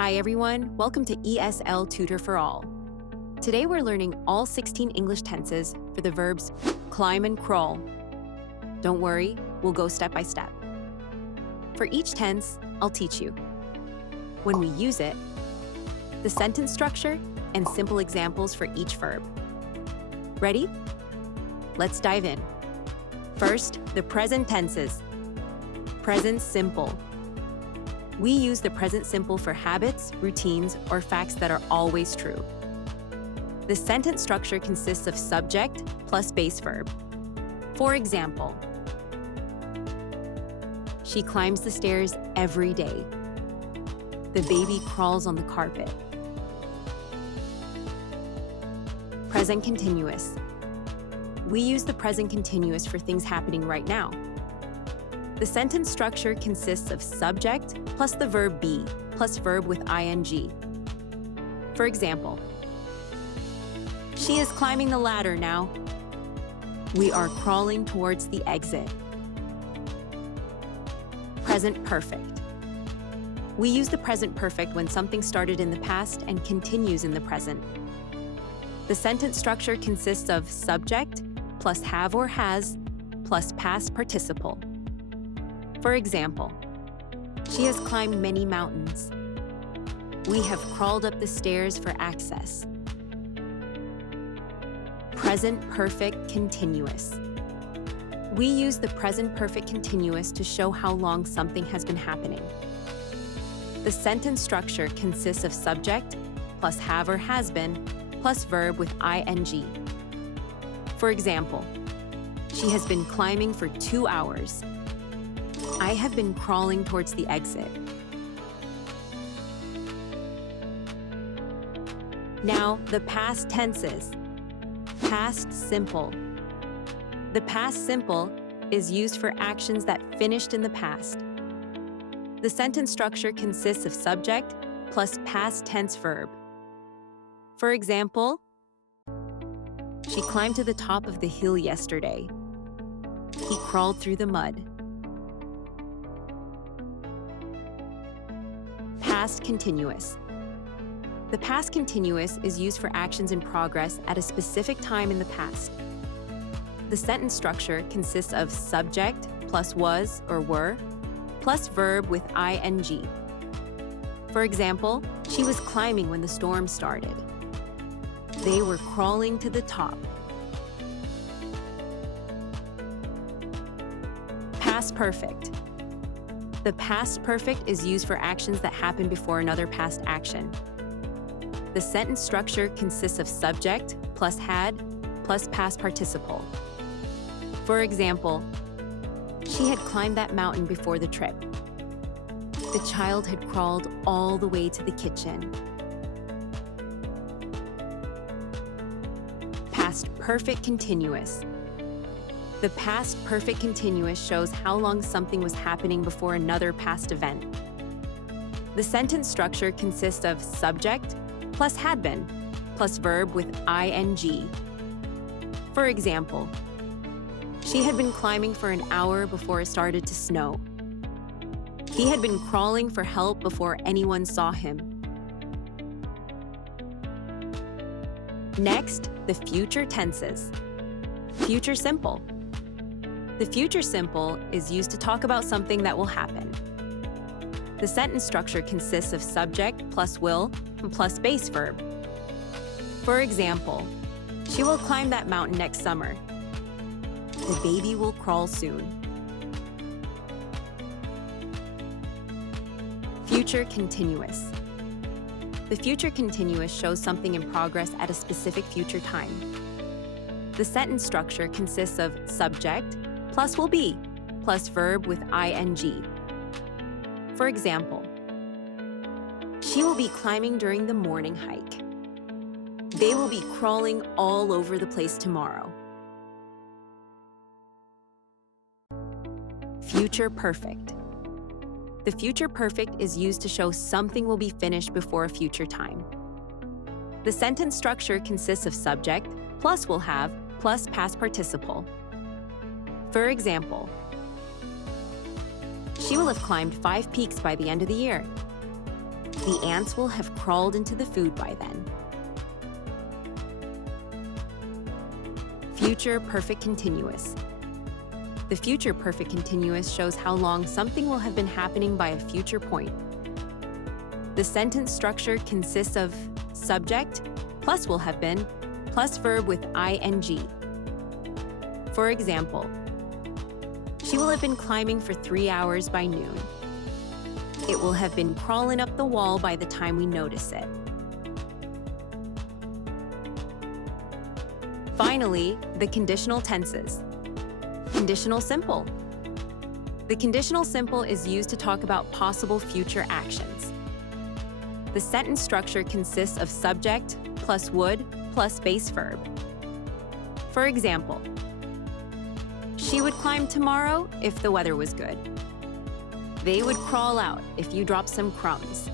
Hi everyone, welcome to ESL Tutor for All. Today we're learning all 16 English tenses for the verbs climb and crawl. Don't worry, we'll go step by step. For each tense, I'll teach you when we use it, the sentence structure, and simple examples for each verb. Ready? Let's dive in. First, the present tenses. Present simple. We use the present simple for habits, routines, or facts that are always true. The sentence structure consists of subject plus base verb. For example, she climbs the stairs every day. The baby crawls on the carpet. Present continuous. We use the present continuous for things happening right now. The sentence structure consists of subject plus the verb be plus verb with ing. For example, she is climbing the ladder now. We are crawling towards the exit. Present perfect. We use the present perfect when something started in the past and continues in the present. The sentence structure consists of subject plus have or has plus past participle. For example, she has climbed many mountains. We have crawled up the stairs for access. Present perfect continuous. We use the present perfect continuous to show how long something has been happening. The sentence structure consists of subject plus have or has been plus verb with ing. For example, she has been climbing for 2 hours. I have been crawling towards the exit. Now, the past tenses. Past simple. The past simple is used for actions that finished in the past. The sentence structure consists of subject plus past tense verb. For example, she climbed to the top of the hill yesterday. He crawled through the mud. Past continuous. The past continuous is used for actions in progress at a specific time in the past. The sentence structure consists of subject plus was or were plus verb with ing. For example, she was climbing when the storm started. They were crawling to the top. Past perfect. The past perfect is used for actions that happen before another past action. The sentence structure consists of subject plus had plus past participle. For example, she had climbed that mountain before the trip. The child had crawled all the way to the kitchen. Past perfect continuous. The past perfect continuous shows how long something was happening before another past event. The sentence structure consists of subject plus had been plus verb with ing. For example, she had been climbing for an hour before it started to snow. He had been crawling for help before anyone saw him. Next, the future tenses. Future simple. The future simple is used to talk about something that will happen. The sentence structure consists of subject plus will plus base verb. For example, she will climb that mountain next summer. The baby will crawl soon. Future continuous. The future continuous shows something in progress at a specific future time. The sentence structure consists of subject plus will be plus verb with ing. For example, she will be climbing during the morning hike. They will be crawling all over the place tomorrow. Future perfect. The future perfect is used to show something will be finished before a future time. The sentence structure consists of subject plus will have plus past participle. For example, she will have climbed 5 peaks by the end of the year. The ants will have crawled into the food by then. Future perfect continuous. The future perfect continuous shows how long something will have been happening by a future point. The sentence structure consists of subject plus will have been plus verb with ing. For example, she will have been climbing for 3 hours by noon. It will have been crawling up the wall by the time we notice it. Finally, the conditional tenses. Conditional simple. The conditional simple is used to talk about possible future actions. The sentence structure consists of subject plus would plus base verb. For example, she would climb tomorrow if the weather was good. They would crawl out if you drop some crumbs.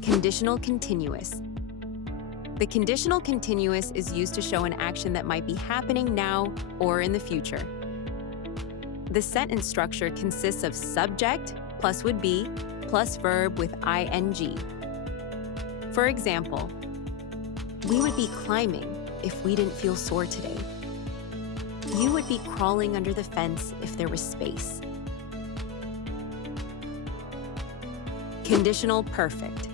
Conditional continuous. The conditional continuous is used to show an action that might be happening now or in the future. The sentence structure consists of subject plus would be plus verb with ing. For example, we would be climbing if we didn't feel sore today. You would be crawling under the fence if there was space. Conditional perfect.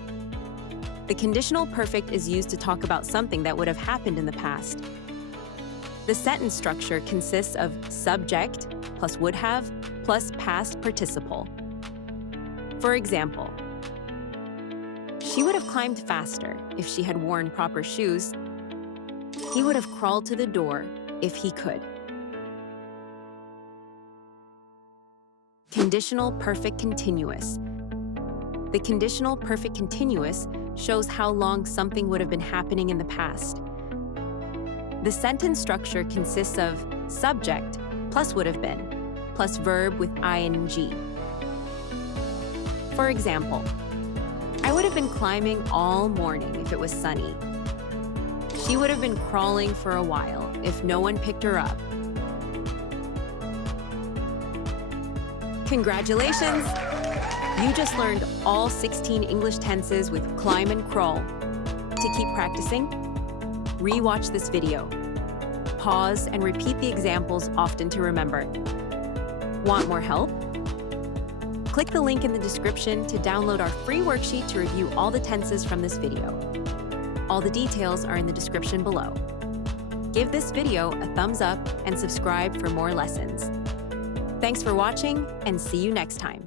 The conditional perfect is used to talk about something that would have happened in the past. The sentence structure consists of subject plus would have plus past participle. For example, she would have climbed faster if she had worn proper shoes. He would have crawled to the door if he could. Conditional perfect continuous. The conditional perfect continuous shows how long something would have been happening in the past. The sentence structure consists of subject plus would have been plus verb with ing. For example, I would have been climbing all morning if it was sunny. She would have been crawling for a while if no one picked her up. Congratulations! You just learned all 16 English tenses with climb and crawl. To keep practicing, re-watch this video. Pause and repeat the examples often to remember. Want more help? Click the link in the description to download our free worksheet to review all the tenses from this video. All the details are in the description below. Give this video a thumbs up and subscribe for more lessons. Thanks for watching, and see you next time.